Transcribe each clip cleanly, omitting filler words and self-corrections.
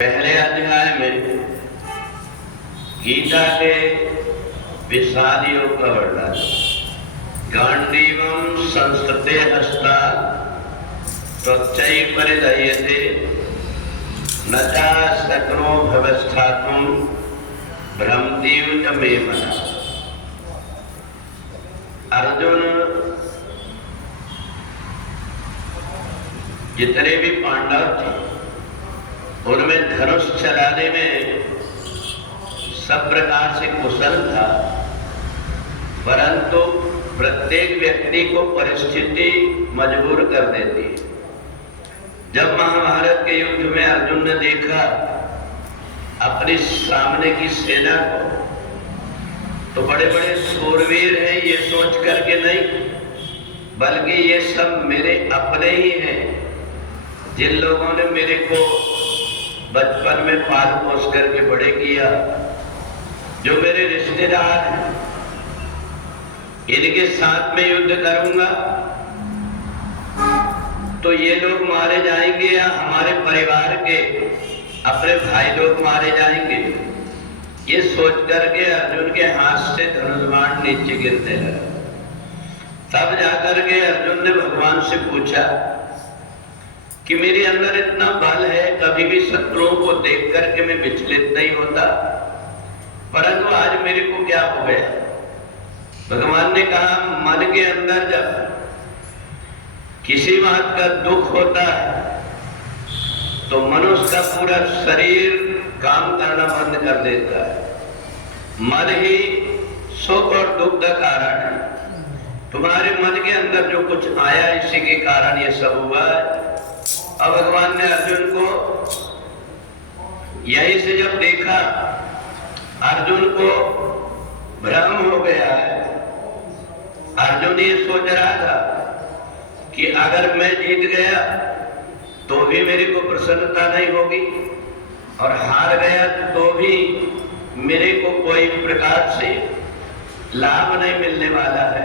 पहले अध्याय में गीता के विषाद योग का वर्णन। गांडीवं संस्कृते हस्ता त्वच्चै परिदह्यते न चा शक्नो भवस्थातुं भ्रमतीव च मे मनः। अर्जुन जितने भी पांडव थे उनमें धनुष चलाने में सब प्रकार से कुशल था, परंतु प्रत्येक व्यक्ति को परिस्थिति मजबूर कर देती। जब महाभारत के युद्ध में अर्जुन ने देखा अपने सामने की सेना को, तो बड़े बड़े शूरवीर हैं ये सोच करके नहीं, बल्कि ये सब मेरे अपने ही हैं, जिन लोगों ने मेरे को बचपन में पाल पोस करके बड़े किया, जो मेरे रिश्तेदार हैं, इनके साथ में युद्ध करूंगा तो ये लोग मारे जाएंगे या हमारे परिवार के अपने भाई लोग मारे जाएंगे। ये सोच करके अर्जुन के हाथ से धनुष बाण नीचे गिरने लगा। तब जाकर के अर्जुन ने भगवान से पूछा कि मेरे अंदर इतना बल है, कभी भी शत्रुओं को देख करके मैं विचलित नहीं होता, परंतु आज मेरे को क्या हो गया। भगवान ने कहा, मन के अंदर जब किसी बात का दुख होता है तो मनुष्य का पूरा शरीर काम करना बंद कर देता है। मन ही सुख और दुख का कारण है। तुम्हारे मन के अंदर जो कुछ आया इसी के कारण ये सब हुआ है। अब भगवान ने अर्जुन को यहीं से जब देखा, अर्जुन को भ्रम हो गया है। अर्जुन ये सोच रहा था कि अगर मैं जीत गया तो भी मेरे को प्रसन्नता नहीं होगी, और हार गया तो भी मेरे को कोई प्रकार से लाभ नहीं मिलने वाला है।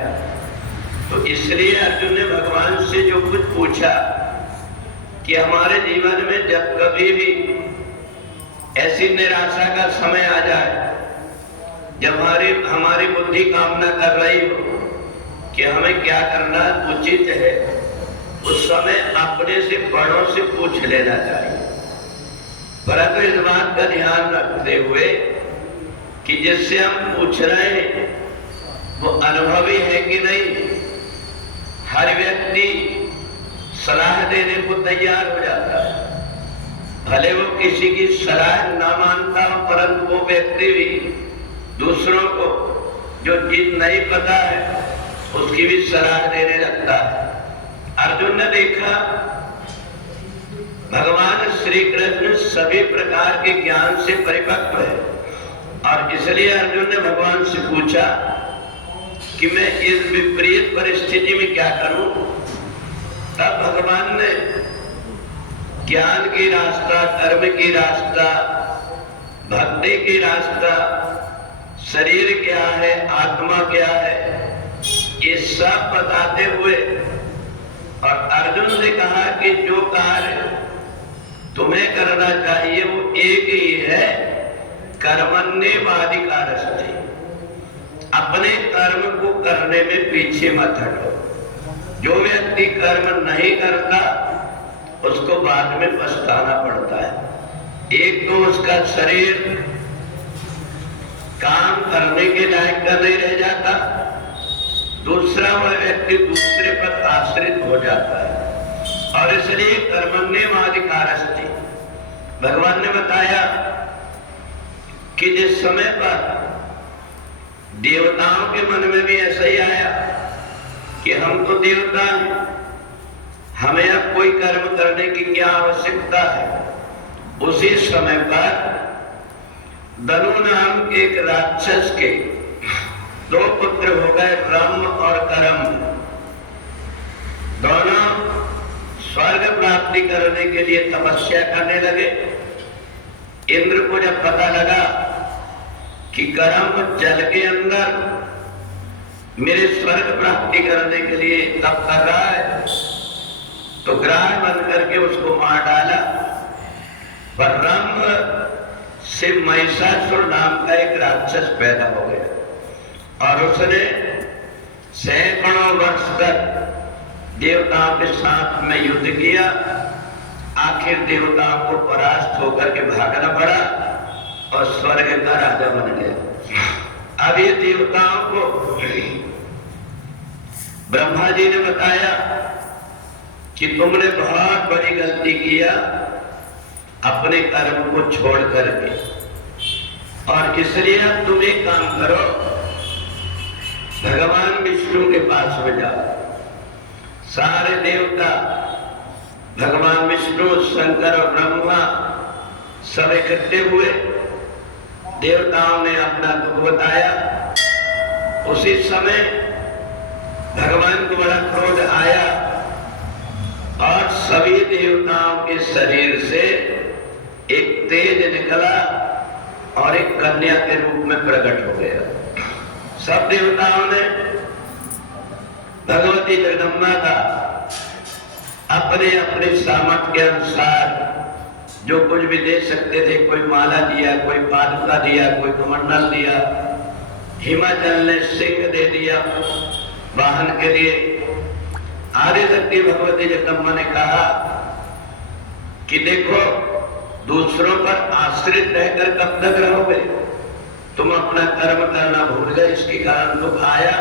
तो इसलिए अर्जुन ने भगवान से जो कुछ पूछा कि हमारे जीवन में जब कभी भी ऐसी निराशा का समय आ जाए, जब हमारी बुद्धि कामना कर रही हो कि हमें क्या करना उचित है, उस समय अपने से बड़ों से पूछ लेना चाहिए। परंतु इस बात का ध्यान रखते हुए कि जिससे हम पूछ रहे हैं वो अनुभवी है कि नहीं। हर व्यक्ति सलाह देने को तैयार हो जाता है, भले वो किसी की सलाह ना मानता हो, परंतु वो व्यक्ति भी दूसरों को जो चीज नहीं पता है उसकी भी सलाह देने लगता है। अर्जुन ने देखा भगवान श्री कृष्ण सभी प्रकार के ज्ञान से परिपक्व है, और इसलिए अर्जुन ने भगवान से पूछा कि मैं इस विपरीत परिस्थिति में क्या करूं। तब भगवान ने ज्ञान की रास्ता, कर्म की रास्ता, भक्ति की रास्ता, शरीर क्या है, आत्मा क्या है, ये सब बताते हुए और अर्जुन से कहा कि जो कार्य तुम्हें करना चाहिए वो एक ही है, कर्मण्येवाधिकारस्ते। अपने कर्म को करने में पीछे मत हटो। जो व्यक्ति कर्म नहीं करता उसको बाद में पछताना पड़ता है। एक तो उसका शरीर काम करने के लायक का नहीं रह जाता, दूसरा वह व्यक्ति दूसरे पर आश्रित हो जाता है। और इसलिए कर्मण्येवाधिकारस्ते भगवान ने बताया कि जिस समय पर देवताओं के मन में भी ऐसा ही आया कि हम तो देवता हैं, हमें अब कोई कर्म करने की क्या आवश्यकता है, उसी समय पर दनु नाम के एक राक्षस के दो पुत्र हो गए, रम और करम। दोनों स्वर्ग प्राप्ति करने के लिए तपस्या करने लगे। इंद्र को जब पता लगा कि करम जल के अंदर मेरे स्वर्ग प्राप्ति करने के लिए तप कर रहा है, तो ग्राह बन करके उसको मार डाला। पर ब्रह्म से महिषासुर नाम का एक राक्षस पैदा हो गया और उसने सैकड़ों वर्ष तक देवताओं के साथ में युद्ध किया। आखिर देवताओं को परास्त होकर के भागना पड़ा और स्वर्ग का राजा बन गया। अब ये देवताओं को ब्रह्मा जी ने बताया कि तुमने बहुत बड़ी गलती किया अपने कर्म को छोड़ करके, और इसलिए अब तुम एक काम करो, भगवान विष्णु के पास में जाओ। सारे देवता, भगवान विष्णु, शंकर और ब्रह्मा सब इकट्ठे हुए। देवताओं ने अपना दुख बताया। उसी समय भगवान को बड़ा क्रोध आया और सभी देवताओं के शरीर से एक तेज निकला और एक कन्या के रूप में प्रकट हो गया। सब देवताओं ने भगवती जगदम्बा का अपने अपने सामर्थ्य के अनुसार जो कुछ भी दे सकते थे, कोई माला दिया, कोई पादुका दिया, कोई कमंडल दिया, हिमाचल ने सिंह दे दिया वाहन के लिए। आदि शक्ति भगवती जगदम्बा ने कहा कि देखो, दूसरों पर आश्रित रहकर कब तक रहोगे, तुम अपना कर्म करना भूल गए, इसके कारण दुख आया।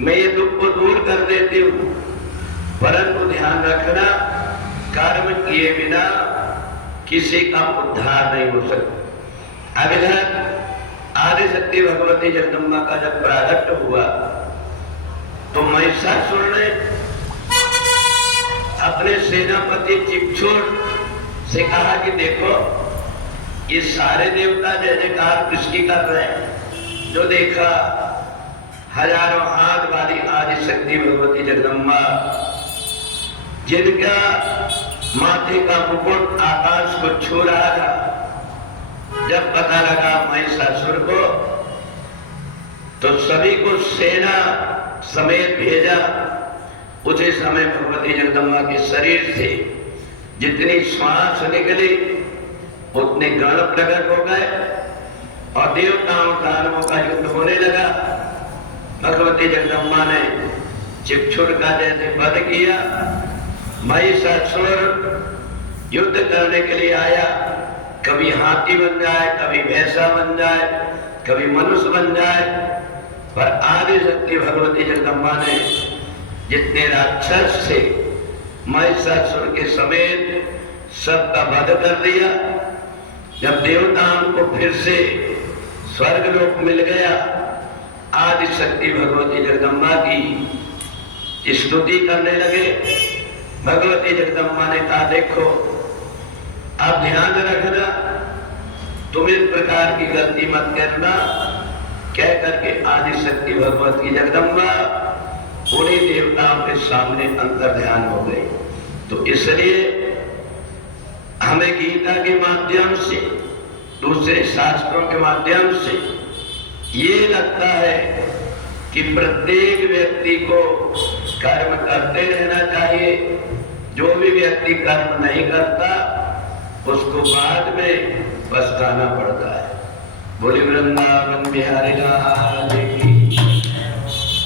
मैं ये दुख को दूर कर देती हूँ, परंतु ध्यान रखना, कर्म किए बिना किसी का उद्धार नहीं हो सकता। अब इधर आदि शक्ति भगवती जगदम्बा का जब प्रागट्य हुआ तो महिषासुर ने अपने सेनापति चिक्षुर से कहा कि देखो, ये सारे देवता जय जयकार किसकी कर रहे हैं? जो देखा हजारों हाथ वाली आदि शक्ति भगवती जगदम्बा, जिनका माथे का मुकुट आकाश को छू रहा था, जब पता लगा महिषासुर को तो सभी को सेना समेत भेजा। उसी समय भगवती जगदम्बा के शरीर से जितनी श्वास निकली उतने गण प्रकट हो गए और देवताओं दानवों का युद्ध होने लगा। भगवती जगदम्बा ने चिक्षुर का जैसे वध किया। महिषासुर युद्ध करने के लिए आया, कभी हाथी बन जाए, कभी भैंसा बन जाए, कभी मनुष्य बन जाए, पर आदि शक्ति भगवती जगदम्बा ने जितने राक्षस थे महिषासुर के समेत सबका वध कर दिया। जब देवताओं को फिर से स्वर्गलोक मिल गया, आदि शक्ति भगवती जगदम्बा की स्तुति करने लगे। भगवती जगदम्बा ने कहा, देखो, आप ध्यान रखना, तुम इस प्रकार की गलती मत करना। कह करके आदि शक्ति भगवती जगदम्बा उन्हीं देवताओं के सामने अंतर ध्यान हो गई। तो इसलिए हमें गीता के माध्यम से, दूसरे शास्त्रों के माध्यम से ये लगता है कि प्रत्येक व्यक्ति को कर्म करते रहना चाहिए। जो भी व्यक्ति कर्म नहीं करता उसको बाद में पछताना पड़ता है। बोले वृंदावन बिहारी लाल की।